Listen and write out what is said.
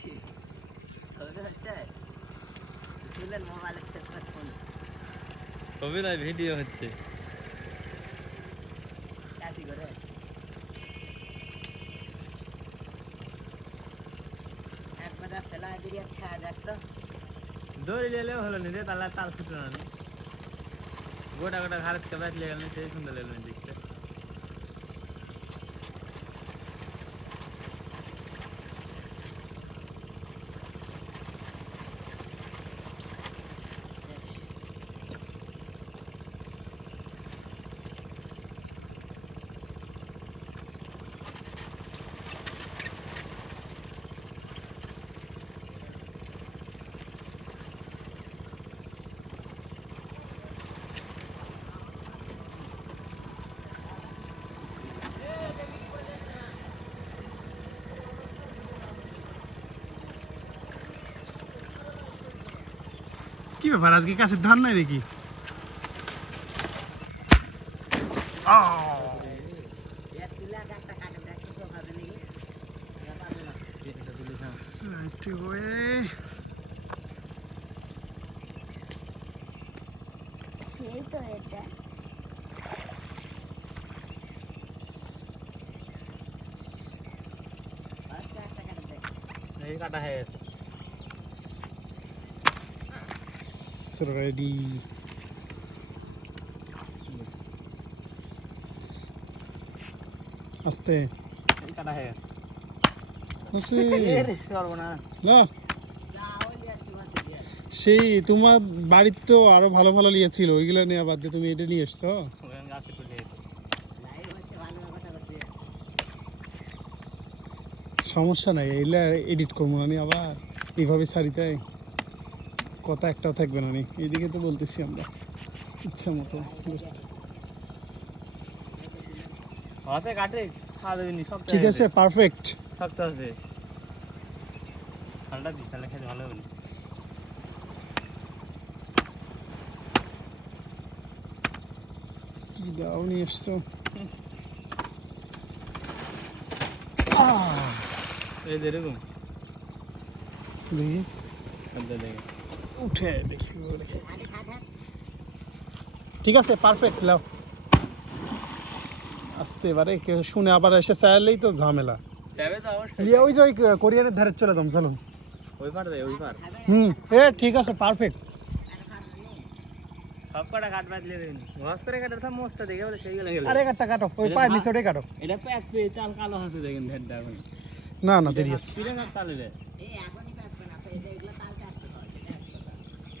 কি ছবি হচ্ছে তুলেন মোবাইলে সেট করে ফোন ছবি নয় ভিডিও হচ্ছে কাটি করে একবার ফেলা দিয়ে খেয়া দেখতো দড়ি লেলেও হলো নি রে তাহলে আর তাল ফুটলো না নি। গোটা গোটা ঘাড় থেকে ব্যাট লেগে গেল সেই সুন্দর লেলো দেখতে কি ব্যাপার আজকে কাছের ধান নাই দেখি এক তুলে আর একটা কাটে দেখতো তো ভাবে নাকি এটা পারবে না রাইট ওয়ে এই তো এটা আস্তে আস্তে কাটে দেখ এই কাটা হয়ে গেছে বলতে দিয়ে সেই তোমার বাড়িতে তো আরও ভালো ভালো লিয়ে ছিল ওইগুলো নিয়ে বাদ দিয়ে তুমি এটা নিয়ে এসছো। সমস্যা নাই এইগুলা এডিট করব না নি আবার। এইভাবে সারিতে কথা একটাও থাকবে না নি এইদিকে তো বলতেছি আমরা ইচ্ছা মতো ঠিক আছে পারফেক্ট শক্ত আছে ঠান্ডা দিই তাহলে খেতে ভালো হবে কি দাও নিয়ে এসছো? এই এরকম। দেখি। দেখে। উঠে দেখি ঠিক আছে পারফেক্ট লাও। আসতে এবারে শুনে আবার এসে চাইলেই তো ঝামেলা। ইয়ে ওই যে ওই কোরিয়ানের ধারে চলে যাম চলো। ওই পার দেয় ওই পার। হুম এ ঠিক আছে পারফেক্ট সব কটা দেবেন মস্ত করে কাটার সব মস্ত দেখে বলে সেই গেলে গেলে। আরে কাটটা কাটো ওই পায়ের নিচে ওটাই কাটো। এটা প্যাক পেয়ে চাল কালো হাতে দেখেন ঢেরটা না না দেরি আছে। রে এই পাকবে না এটা এগুলো কাল কাটতে হয় এটা একটা কথা।